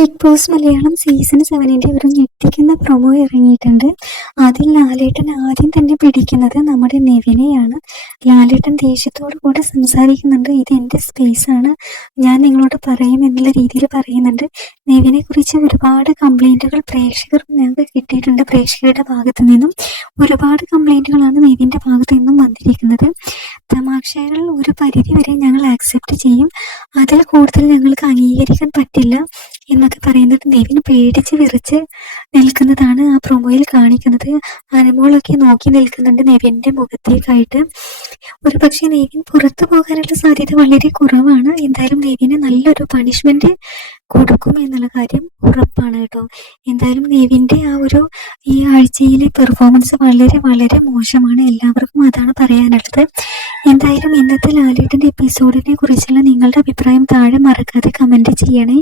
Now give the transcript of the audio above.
Big Boss Malayalam season സെവനിന്റെ ഒരു ഞെട്ടിക്കുന്ന പ്രൊമോ ഇറങ്ങിയിട്ടുണ്ട്. അതിൽ ലാലേട്ടൻ ആദ്യം തന്നെ പിടിക്കുന്നത് നമ്മുടെ നെവിനെയാണ്. ലാലേട്ടൻ ദേഷ്യത്തോടു കൂടെ സംസാരിക്കുന്നുണ്ട്. ഇത് എന്റെ സ്പേസാണ് ഞാൻ നിങ്ങളോട് പറയും എന്നുള്ള രീതിയിൽ പറയുന്നുണ്ട്. നെവിനെ കുറിച്ച് ഒരുപാട് കംപ്ലൈന്റുകൾ പ്രേക്ഷകർ ഞങ്ങൾക്ക് കിട്ടിയിട്ടുണ്ട്. പ്രേക്ഷകരുടെ ഭാഗത്തു നിന്നും ഒരുപാട് കംപ്ലൈന്റുകളാണ് നെവിന്റെ ഭാഗത്തു നിന്നും വന്നിരിക്കുന്നത്. തമാശകൾ ഒരു പരിധി വരെ ഞങ്ങൾ ആക്സെപ്റ്റ് ചെയ്യും. അതിൽ കൂടുതൽ ഞങ്ങൾക്ക് അംഗീകരിക്കാൻ പറ്റില്ല. എന്നൊക്കെ പറയുന്നത് നെവിൻ പേടിച്ച് വിറച്ച് നിൽക്കുന്നതാണ് ആ പ്രൊമോയിൽ കാണിക്കുന്നത്. അനുമോളൊക്കെ നോക്കി നിൽക്കുന്നുണ്ട് നെവിന്റെ മുഖത്തേക്കായിട്ട്. ഒരു പക്ഷേ നെവിൻ പുറത്തു പോകാനുള്ള സാധ്യത വളരെ കുറവാണ്. എന്തായാലും നെവിന് നല്ലൊരു പണിഷ്മെന്റ് കൊടുക്കും എന്നുള്ള കാര്യം ഉറപ്പാണ് കേട്ടോ. എന്തായാലും നെവിന്റെ ആ ഒരു ഈ ആഴ്ചയിലെ പെർഫോമൻസ് വളരെ വളരെ മോശമാണ്. എല്ലാവർക്കും അതാണ് പറയാനുള്ളത്. എന്തായാലും ഇന്നത്തെ ലാലേട്ടന്റെ എപ്പിസോഡിനെ കുറിച്ചുള്ള നിങ്ങളുടെ അഭിപ്രായം താഴെ മറക്കാതെ കമന്റ് ചെയ്യണേ.